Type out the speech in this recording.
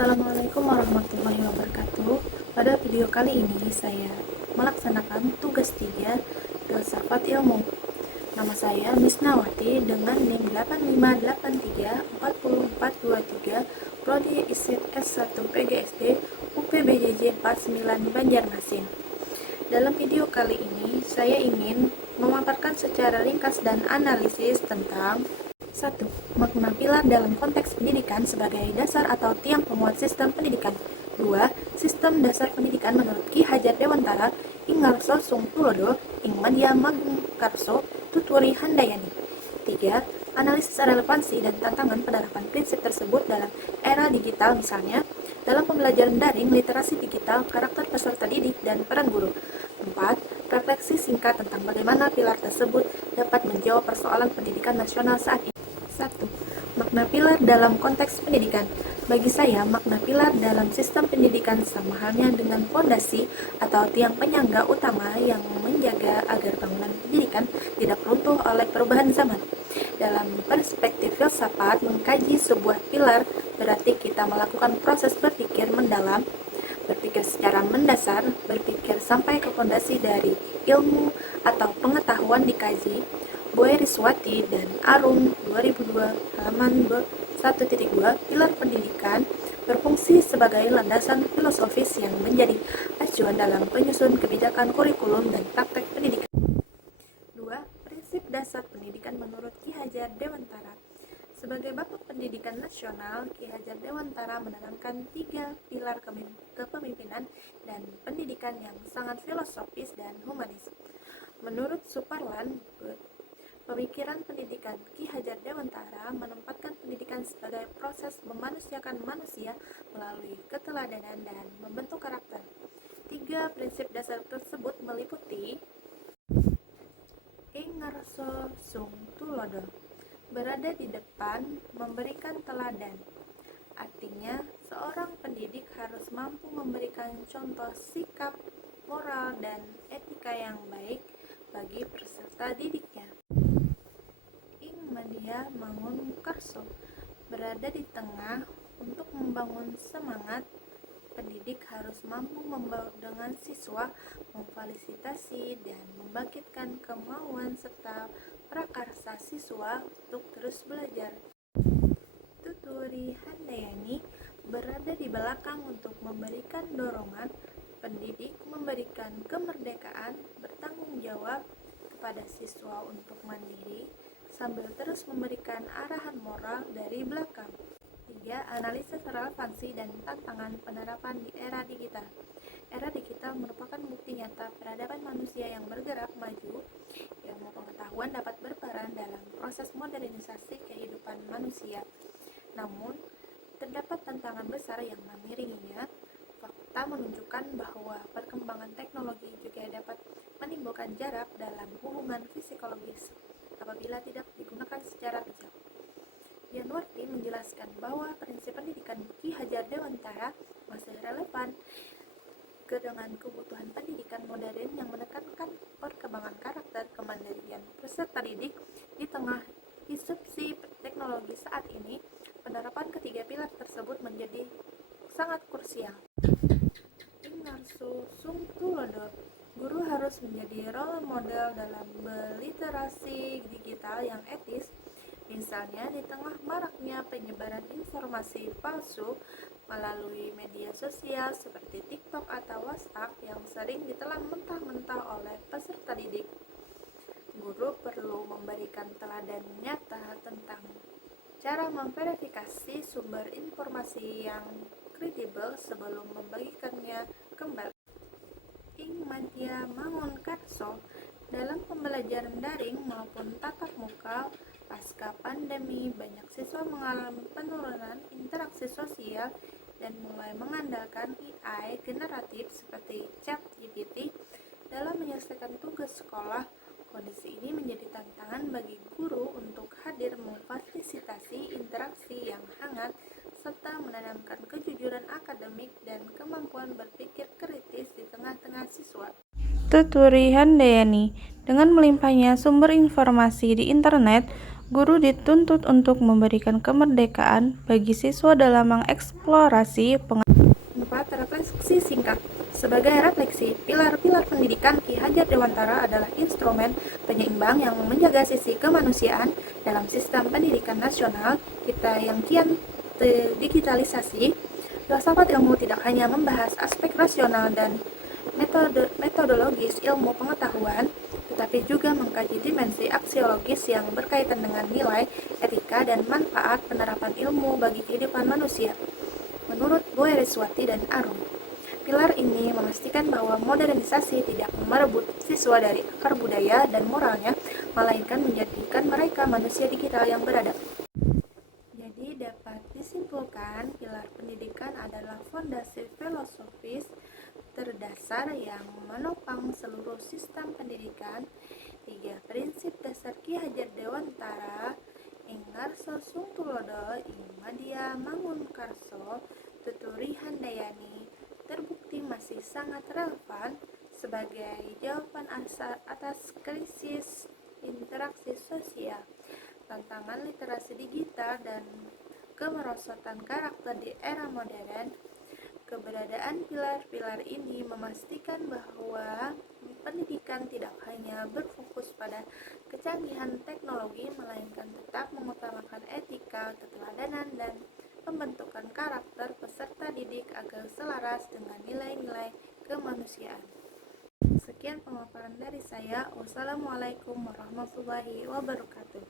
Assalamualaikum warahmatullahi wabarakatuh. Pada video kali ini saya melaksanakan tugas 3 filsafat ilmu. Nama saya Misnawati dengan NIM 85834423 Prodi ISIP S1 PGSD UPBJJ 49 Banjarmasin. Dalam video kali ini saya ingin memaparkan secara ringkas dan analisis tentang 1. Makna pilar dalam konteks pendidikan sebagai dasar atau tiang pemuat sistem pendidikan. 2. Sistem dasar pendidikan menurut Ki Hajar Dewantara, Ingarso Sung Tulodo, Ing Madya Magkarso, Tuturi Handayani. 3. Analisis relevansi dan tantangan penerapan prinsip tersebut dalam era digital, misalnya dalam pembelajaran daring, literasi digital, karakter peserta didik, dan peran guru. 4. Refleksi singkat tentang bagaimana pilar tersebut dapat menjawab persoalan pendidikan nasional saat ini. 1. Makna pilar dalam konteks pendidikan. Bagi saya, makna pilar dalam sistem pendidikan sama halnya dengan fondasi atau tiang penyangga utama yang menjaga agar bangunan pendidikan tidak runtuh oleh perubahan zaman. Dalam perspektif filsafat, mengkaji sebuah pilar berarti kita melakukan proses berpikir mendalam, berpikir secara mendasar, berpikir sampai ke fondasi dari ilmu atau pengetahuan dikaji. Boy Riswati dan Arum 2002 halaman 1.2. Pilar pendidikan berfungsi sebagai landasan filosofis yang menjadi acuan dalam penyusun kebijakan kurikulum dan praktek pendidikan. 2. Prinsip dasar pendidikan menurut Ki Hajar Dewantara. Sebagai bapak pendidikan nasional, Ki Hajar Dewantara menanamkan 3 pilar kepemimpinan dan pendidikan yang sangat filosofis dan humanis. Menurut Suparlan, pemikiran pendidikan Ki Hajar Dewantara menempatkan pendidikan sebagai proses memanusiakan manusia melalui keteladanan dan membentuk karakter. 3 prinsip dasar tersebut meliputi Ingarso Sung Tulodo, berada di depan, memberikan teladan. Artinya, seorang pendidik harus mampu memberikan contoh sikap, moral, dan etika yang baik bagi peserta didiknya. Ing Madya Magkarso, berada di tengah untuk membangun semangat. Pendidik harus mampu membaur dengan siswa, memfasilitasi dan membangkitkan kemauan serta prakarsa siswa untuk terus belajar. Tuturi Handayani, berada di belakang untuk memberikan dorongan. Pendidik memberikan kemerdekaan, bertanggung jawab kepada siswa untuk mandiri, sambil terus memberikan arahan moral dari belakang. 3. Analisis relevansi dan tantangan penerapan di era digital. Era digital merupakan bukti nyata peradaban manusia yang bergerak maju. Ilmu pengetahuan dapat berperan dalam proses modernisasi kehidupan manusia. Namun, terdapat tantangan besar yang mengiringinya. Fakta menunjukkan bahwa perkembangan teknologi juga dapat menimbulkan jarak dalam hubungan psikologis apabila tidak digunakan secara bijak. Yanwarti menjelaskan bahwa prinsip pendidikan Ki Hajar Dewantara masih relevan dengan kebutuhan pendidikan modern yang menekankan perkembangan karakter kemandirian peserta didik di tengah disrupsi teknologi saat ini. Penerapan ketiga pilar tersebut menjadi sangat krusial. Ingarso Sung Tulodo, guru harus menjadi role model dalam berliterasi digital yang etis. Misalnya, di tengah maraknya penyebaran informasi palsu melalui media sosial seperti TikTok atau WhatsApp yang sering ditelan mentah-mentah oleh peserta didik. Guru perlu memberikan teladan nyata tentang cara memverifikasi sumber informasi yang kredibel sebelum membagikannya kembali. Ing Madya Magkarso, dalam pembelajaran daring maupun tatap muka pasca pandemi, banyak siswa mengalami penurunan interaksi sosial dan mulai mengandalkan AI generatif seperti ChatGPT dalam menyelesaikan tugas sekolah. Kondisi ini menjadi tantangan bagi guru untuk hadir memfasilitasi interaksi yang hangat serta menanamkan kejujuran akademik dan kemampuan berpikir kritis di tengah-tengah siswa. Tuturi Handayani, dengan melimpahnya sumber informasi di internet, Guru dituntut untuk memberikan kemerdekaan bagi siswa dalam mengeksplorasi pengetahuan. 4. Refleksi singkat. Sebagai refleksi, pilar-pilar pendidikan Ki Hajar Dewantara adalah instrumen penyeimbang yang menjaga sisi kemanusiaan dalam sistem pendidikan nasional kita yang kian digitalisasi. Filsafat ilmu tidak hanya membahas aspek rasional dan metodologis ilmu pengetahuan, tetapi juga mengkaji dimensi aksiologis yang berkaitan dengan nilai, etika, dan manfaat penerapan ilmu bagi kehidupan manusia. Menurut Bu Eriswati dan Arum, pilar ini memastikan bahwa modernisasi tidak merebut siswa dari akar budaya dan moralnya, melainkan menjadikan mereka manusia digital yang beradab. Jadi dapat disimpulkan, pilar pendidikan adalah fondasi filosofis terdasar yang menopang seluruh sistem pendidikan. 3. Prinsip dasar Ki Hajar Dewantara ing ngarsa sungtulodo ing madya mangunkarso tuturi handayani terbukti masih sangat relevan sebagai jawaban atas krisis interaksi sosial, tantangan literasi digital, dan kemerosotan karakter di era modern. Keberadaan pilar-pilar ini memastikan bahwa pendidikan tidak hanya berfokus pada kecanggihan teknologi, melainkan tetap mengutamakan etika, keteladanan, dan pembentukan karakter peserta didik agar selaras dengan nilai-nilai kemanusiaan. Sekian pemaparan dari saya. Wassalamualaikum warahmatullahi wabarakatuh.